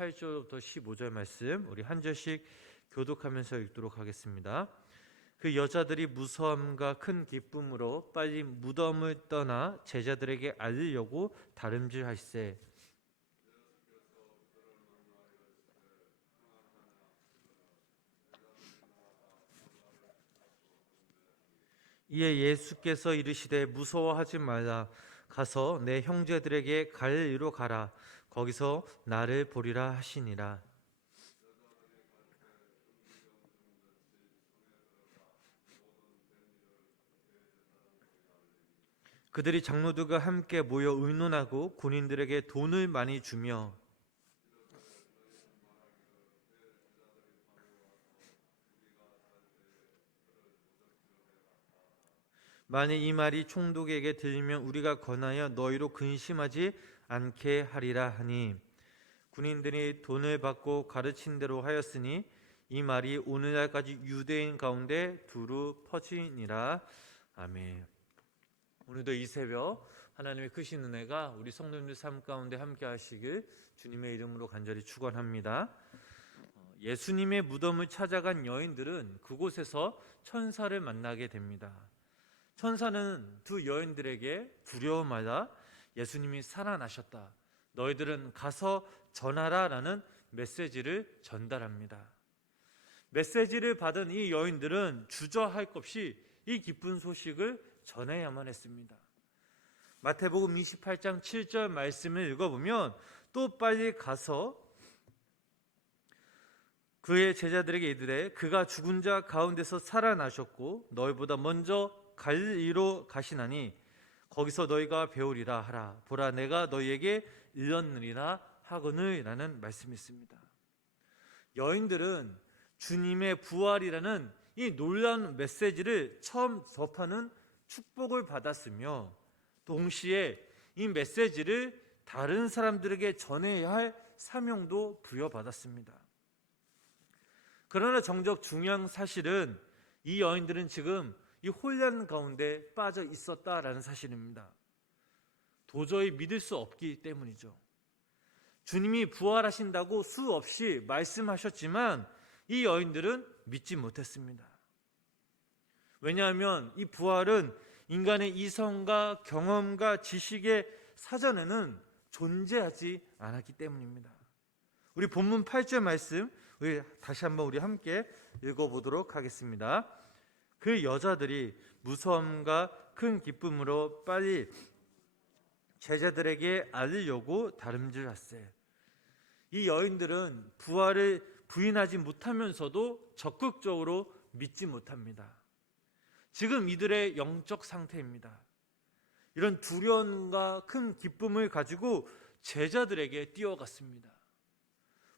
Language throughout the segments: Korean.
8절부터 15절 말씀 우리 한 절씩 교독하면서 읽도록 하겠습니다. 그 여자들이 무서움과 큰 기쁨으로 빨리 무덤을 떠나 제자들에게 알리려고 다름질할세. 이에 예수께서 이르시되 무서워하지 말라. 가서 내 형제들에게 갈리로 가라 거기서 나를 보리라 하시니라. 그들이 장로들과 함께 모여 의논하고 군인들에게 돈을 많이 주며 만일 이 말이 총독에게 들리면 우리가 권하여 너희로 근심하지 않게 하리라 하니 군인들이 돈을 받고 가르친 대로 하였으니 이 말이 오늘날까지 유대인 가운데 두루 퍼지니라 아멘. 오늘도 이 새벽 하나님의 크신 은혜가 우리 성도님들 삶 가운데 함께 하시길 주님의 이름으로 간절히 축원합니다. 어, 예수님의 무덤을 찾아간 여인들은 그곳에서 천사를 만나게 됩니다. 천사는 두 여인들에게 두려움하다 예수님이 살아나셨다. 너희들은 가서 전하라라는 메시지를 전달합니다. 메시지를 받은 이 여인들은 주저할 것 없이 이 기쁜 소식을 전해야만 했습니다. 마태복음 28장 7절 말씀을 읽어보면 또 빨리 가서 그의 제자들에게 이르되 그가 죽은 자 가운데서 살아나셨고 너희보다 먼저 갈리로 가시나니 거기서 너희가 배우리라 하라 보라 내가 너희에게 일렀느니라 하거늘이라는 말씀이 있습니다. 여인들은 주님의 부활이라는 이 놀라운 메시지를 처음 접하는 축복을 받았으며 동시에 이 메시지를 다른 사람들에게 전해야 할 사명도 부여받았습니다. 그러나 정작 중요한 사실은 이 여인들은 지금 이 혼란 가운데 빠져 있었다라는 사실입니다. 도저히 믿을 수 없기 때문이죠. 주님이 부활하신다고 수없이 말씀하셨지만 이 여인들은 믿지 못했습니다. 왜냐하면 이 부활은 인간의 이성과 경험과 지식의 사전에는 존재하지 않았기 때문입니다. 우리 본문 8절 말씀 우리 다시 한번 우리 함께 읽어보도록 하겠습니다. 그 여자들이 무서움과 큰 기쁨으로 빨리 제자들에게 알리려고 다름질했어요. 이 여인들은 부활을 부인하지 못하면서도 적극적으로 믿지 못합니다. 지금 이들의 영적 상태입니다. 이런 두려움과 큰 기쁨을 가지고 제자들에게 뛰어갔습니다.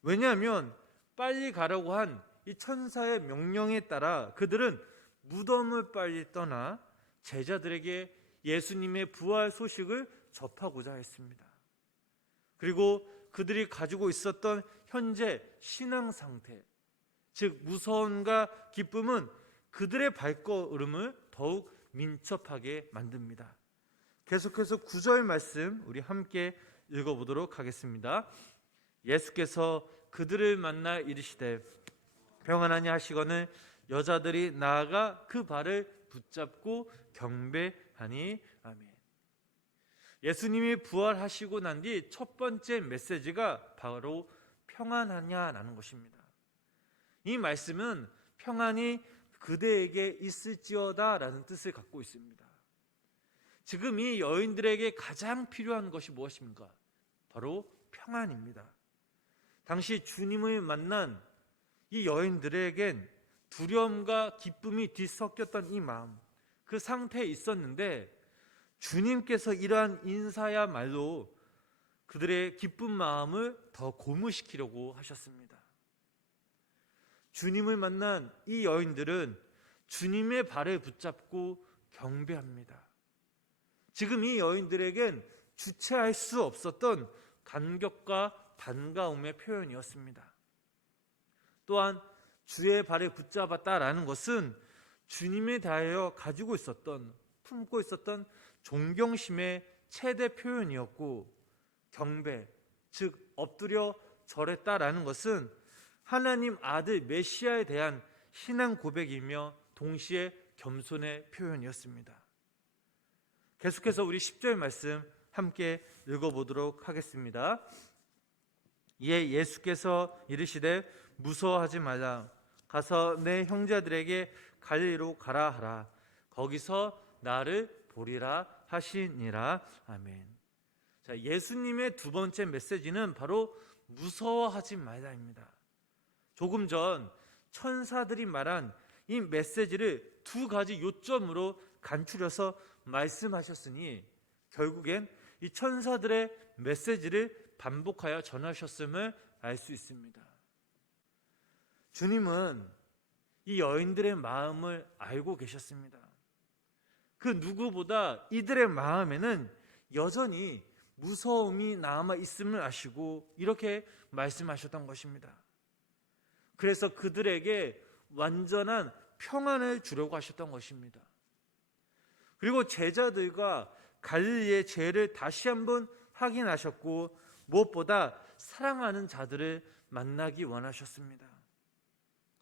왜냐하면 빨리 가라고 한 이 천사의 명령에 따라 그들은 무덤을 빨리 떠나 제자들에게 예수님의 부활 소식을 접하고자 했습니다. 그리고 그들이 가지고 있었던 현재 신앙 상태, 즉 무서움과 기쁨은 그들의 발걸음을 더욱 민첩하게 만듭니다. 계속해서 구절 말씀 우리 함께 읽어보도록 하겠습니다. 예수께서 그들을 만나 이르시되 평안하니 하시거늘 여자들이 나아가 그 발을 붙잡고 경배하니 아멘. 예수님이 부활하시고 난 뒤 첫 번째 메시지가 바로 평안하냐라는 것입니다. 이 말씀은 평안이 그대에게 있을지어다라는 뜻을 갖고 있습니다. 지금 이 여인들에게 가장 필요한 것이 무엇입니까? 바로 평안입니다. 당시 주님을 만난 이 여인들에겐 두려움과 기쁨이 뒤섞였던 이 마음, 그 상태에 있었는데 주님께서 이러한 인사야말로 그들의 기쁜 마음을 더 고무시키려고 하셨습니다. 주님을 만난 이 여인들은 주님의 발을 붙잡고 경배합니다. 지금 이 여인들에겐 주체할 수 없었던 감격과 반가움의 표현이었습니다. 또한 주의 발을 붙잡았다라는 것은 주님에 대하여 가지고 있었던 품고 있었던 존경심의 최대 표현이었고 경배 즉 엎드려 절했다라는 것은 하나님 아들 메시아에 대한 신앙 고백이며 동시에 겸손의 표현이었습니다. 계속해서 우리 10절 말씀 함께 읽어보도록 하겠습니다. 이에 예수께서 이르시되 무서워하지 말라 가서 내 형제들에게 갈리로 가라 하라 거기서 나를 보리라 하시니라 아멘. 자, 예수님의 두 번째 메시지는 바로 무서워하지 말라입니다. 조금 전 천사들이 말한 이 메시지를 두 가지 요점으로 간추려서 말씀하셨으니 결국엔 이 천사들의 메시지를 반복하여 전하셨음을 알 수 있습니다. 주님은 이 여인들의 마음을 알고 계셨습니다. 그 누구보다 이들의 마음에는 여전히 무서움이 남아 있음을 아시고 이렇게 말씀하셨던 것입니다. 그래서 그들에게 완전한 평안을 주려고 하셨던 것입니다. 그리고 제자들과 갈릴리의 죄를 다시 한번 확인하셨고 무엇보다 사랑하는 자들을 만나기 원하셨습니다.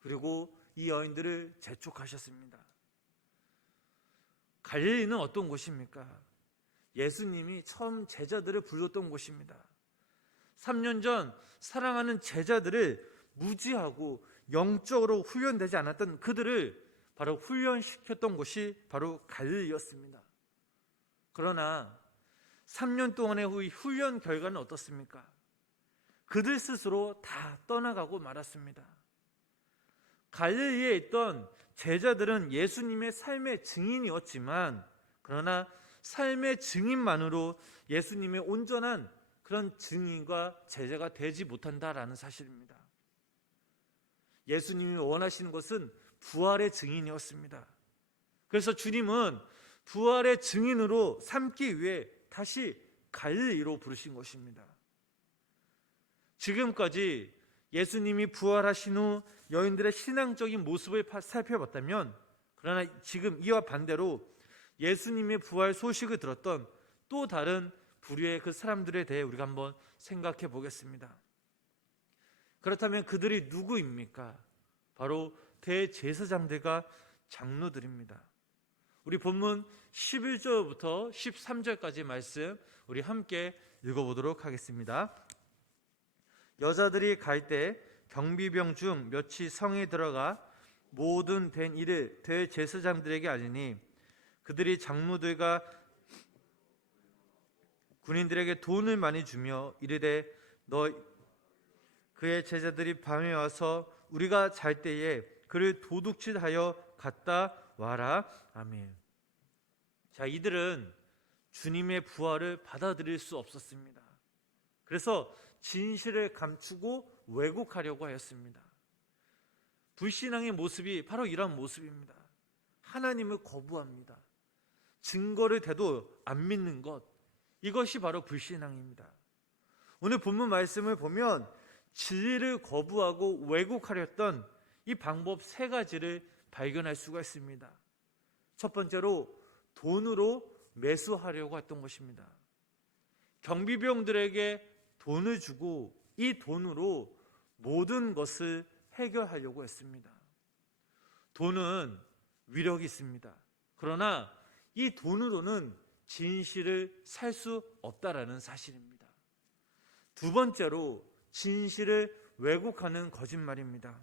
그리고 이 여인들을 재촉하셨습니다. 갈릴리는 어떤 곳입니까? 예수님이 처음 제자들을 불렀던 곳입니다. 3년 전 사랑하는 제자들을 무지하고 영적으로 훈련되지 않았던 그들을 바로 훈련시켰던 곳이 바로 갈릴리였습니다. 그러나 3년 동안의 훈련 결과는 어떻습니까? 그들 스스로 다 떠나가고 말았습니다. 갈릴리에 있던 제자들은 예수님의 삶의 증인이었지만 그러나 삶의 증인만으로 예수님의 온전한 그런 증인과 제자가 되지 못한다라는 사실입니다. 예수님이 원하시는 것은 부활의 증인이었습니다. 그래서 주님은 부활의 증인으로 삼기 위해 다시 갈릴리로 부르신 것입니다. 지금까지 예수님이 부활하신 후 여인들의 신앙적인 모습을 살펴봤다면 그러나 지금 이와 반대로 예수님의 부활 소식을 들었던 또 다른 부류의 그 사람들에 대해 우리가 한번 생각해 보겠습니다. 그렇다면 그들이 누구입니까? 바로 대제사장들과 장로들입니다. 우리 본문 11절부터 13절까지 말씀 우리 함께 읽어보도록 하겠습니다. 여자들이 갈 때 경비병 중 몇이 성에 들어가 모든 된 일을 대제사장들에게 알리니 그들이 장로들과 군인들에게 돈을 많이 주며 이르되 너 그의 제자들이 밤에 와서 우리가 잘 때에 그를 도둑질하여 갔다 와라. 아멘. 자, 이들은 주님의 부활을 받아들일 수 없었습니다. 그래서 진실을 감추고 왜곡하려고 하였습니다. 불신앙의 모습이 바로 이런 모습입니다. 하나님을 거부합니다. 증거를 대도 안 믿는 것. 이것이 바로 불신앙입니다. 오늘 본문 말씀을 보면 진리를 거부하고 왜곡하려 했던 이 방법 세 가지를 발견할 수가 있습니다. 첫 번째로 돈으로 매수하려고 했던 것입니다. 경비병들에게 돈을 주고 이 돈으로 모든 것을 해결하려고 했습니다. 돈은 위력이 있습니다. 그러나 이 돈으로는 진실을 살 수 없다라는 사실입니다. 두 번째로 진실을 왜곡하는 거짓말입니다.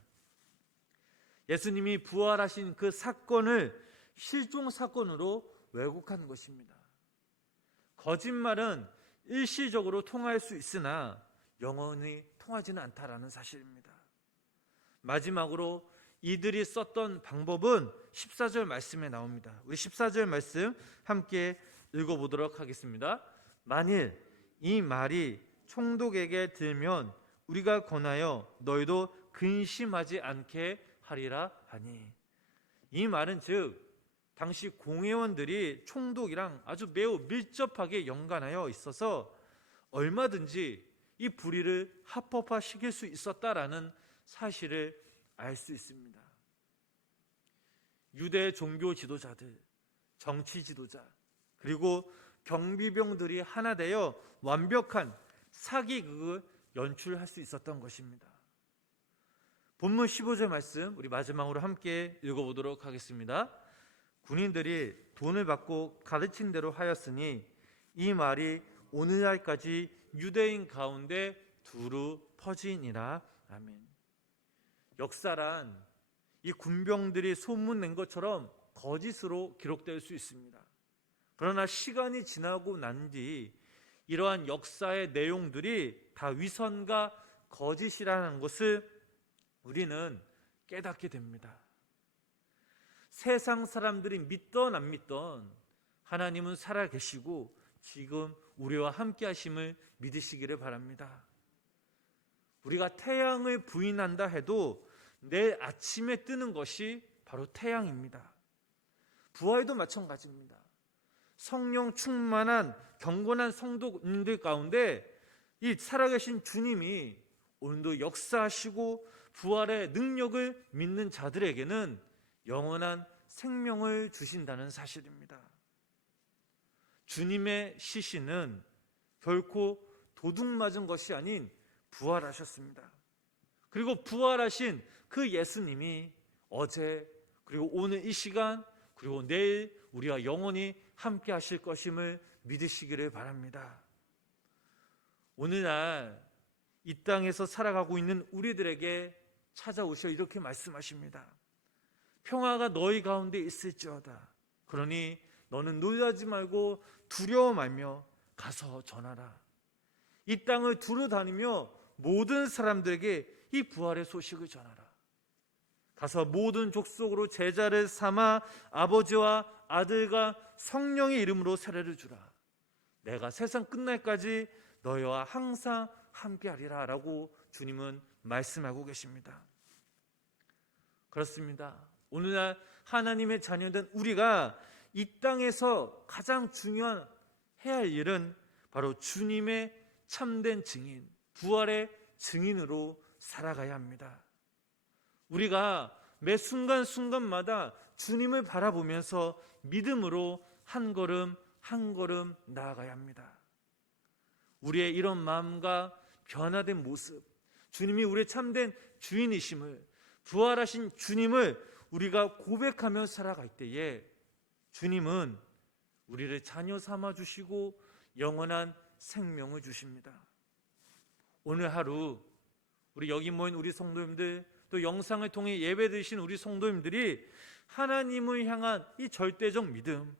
예수님이 부활하신 그 사건을 실종 사건으로 왜곡한 것입니다. 거짓말은 일시적으로 통할 수 있으나 영원히 통하지는 않다라는 사실입니다. 마지막으로 이들이 썼던 방법은 14절 말씀에 나옵니다. 우리 14절 말씀 함께 읽어보도록 하겠습니다. 만일 이 말이 총독에게 들면 우리가 권하여 너희도 근심하지 않게 하리라 하니 이 말은 즉 당시 공회원들이 총독이랑 아주 매우 밀접하게 연관하여 있어서 얼마든지 이 불의를 합법화 시킬 수 있었다라는 사실을 알 수 있습니다. 유대 종교 지도자들, 정치 지도자, 그리고 경비병들이 하나 되어 완벽한 사기극을 연출할 수 있었던 것입니다. 본문 15절 말씀 우리 마지막으로 함께 읽어보도록 하겠습니다. 군인들이 돈을 받고 가르친 대로 하였으니 이 말이 오늘날까지 유대인 가운데 두루 퍼지니라. 아멘. 역사란 이 군병들이 소문낸 것처럼 거짓으로 기록될 수 있습니다. 그러나 시간이 지나고 난 뒤 이러한 역사의 내용들이 다 위선과 거짓이라는 것을 우리는 깨닫게 됩니다. 세상 사람들이 믿던 안 믿던 하나님은 살아 계시고 지금 우리와 함께 하심을 믿으시기를 바랍니다. 우리가 태양을 부인한다 해도 내일 아침에 뜨는 것이 바로 태양입니다. 부활도 마찬가지입니다. 성령 충만한 경건한 성도님들 가운데 이 살아계신 주님이 오늘도 역사하시고 부활의 능력을 믿는 자들에게는 영원한 생명을 주신다는 사실입니다. 주님의 시신은 결코 도둑 맞은 것이 아닌 부활하셨습니다. 그리고 부활하신 그 예수님이 어제 그리고 오늘 이 시간 그리고 내일 우리와 영원히 함께 하실 것임을 믿으시기를 바랍니다. 오늘날 이 땅에서 살아가고 있는 우리들에게 찾아오셔 이렇게 말씀하십니다. 평화가 너희 가운데 있을지어다. 그러니 너는 놀라지 말고 두려워 말며 가서 전하라. 이 땅을 두루 다니며 모든 사람들에게 이 부활의 소식을 전하라. 가서 모든 족속으로 제자를 삼아 아버지와 아들과 성령의 이름으로 세례를 주라. 내가 세상 끝날까지 너희와 항상 함께하리라 라고 주님은 말씀하고 계십니다. 그렇습니다. 오늘날 하나님의 자녀된 우리가 이 땅에서 가장 중요한 해야 할 일은 바로 주님의 참된 증인, 부활의 증인으로 살아가야 합니다. 우리가 매 순간순간마다 주님을 바라보면서 믿음으로 한 걸음 한 걸음 나아가야 합니다. 우리의 이런 마음과 변화된 모습, 주님이 우리의 참된 주인이심을, 부활하신 주님을 우리가 고백하며 살아갈 때에 주님은 우리를 자녀 삼아 주시고 영원한 생명을 주십니다. 오늘 하루 우리 여기 모인 우리 성도님들 또 영상을 통해 예배 드신 우리 성도님들이 하나님을 향한 이 절대적 믿음,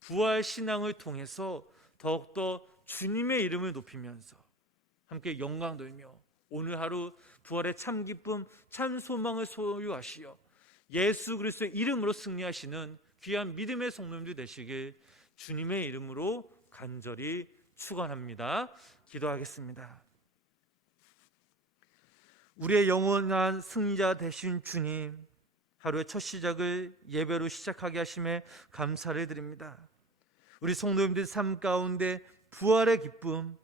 부활 신앙을 통해서 더욱더 주님의 이름을 높이면서 함께 영광 돌며 오늘 하루 부활의 참 기쁨, 참 소망을 소유하시어 예수 그리스도의 이름으로 승리하시는 귀한 믿음의 성도님들 되시길 주님의 이름으로 간절히 축원합니다. 기도하겠습니다. 우리의 영원한 승리자 되신 주님, 하루의 첫 시작을 예배로 시작하게 하심에 감사를 드립니다. 우리 성도님들 삶 가운데 부활의 기쁨,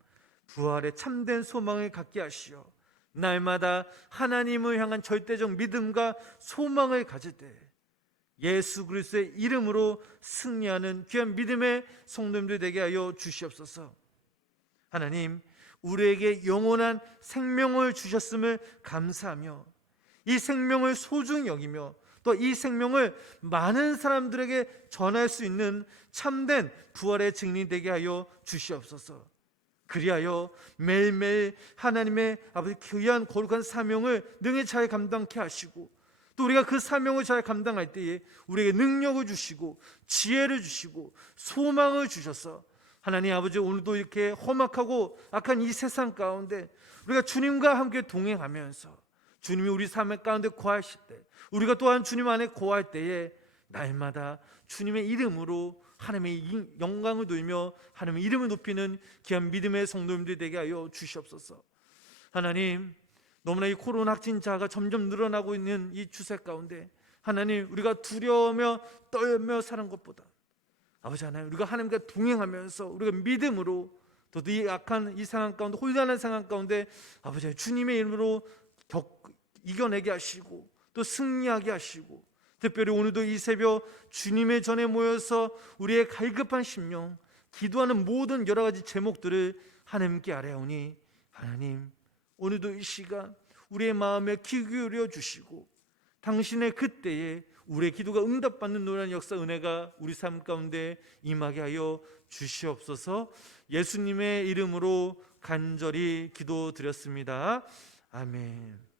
부활의 참된 소망을 갖게 하시어 날마다 하나님을 향한 절대적 믿음과 소망을 가질 때 예수 그리스도의 이름으로 승리하는 귀한 믿음의 성도님들 되게 하여 주시옵소서. 하나님, 우리에게 영원한 생명을 주셨음을 감사하며 이 생명을 소중히 여기며 또 이 생명을 많은 사람들에게 전할 수 있는 참된 부활의 증인 되게 하여 주시옵소서. 그리하여 매일매일 하나님의 아버지 귀한 거룩한 사명을 능히 잘 감당케 하시고 또 우리가 그 사명을 잘 감당할 때에 우리에게 능력을 주시고 지혜를 주시고 소망을 주셔서 하나님 아버지 오늘도 이렇게 험악하고 악한 이 세상 가운데 우리가 주님과 함께 동행하면서 주님이 우리 삶 가운데 거하실 때 우리가 또한 주님 안에 거할 때에 날마다 주님의 이름으로 하나님의 영광을 돌며 하나님의 이름을 높이는 귀한 믿음의 성도님들이 되게 하여 주시옵소서. 하나님, 너무나 이 코로나 확진자가 점점 늘어나고 있는 이 추세 가운데 하나님 우리가 두려우며 떨며 사는 것보다 아버지 하나님 우리가 하나님과 동행하면서 우리가 믿음으로 또이 악한 이 상황 가운데 혼란한 상황 가운데 아버지 주님의 이름으로 격, 이겨내게 하시고 또 승리하게 하시고 특별히 오늘도 이 새벽 주님의 전에 모여서 우리의 갈급한 심령 기도하는 모든 여러 가지 제목들을 하나님께 아뢰오니 하나님 오늘도 이 시간 우리의 마음에 귀 기울여 주시고 당신의 그때에 우리의 기도가 응답받는 노란 역사 은혜가 우리 삶 가운데 임하게 하여 주시옵소서 예수님의 이름으로 간절히 기도드렸습니다. 아멘.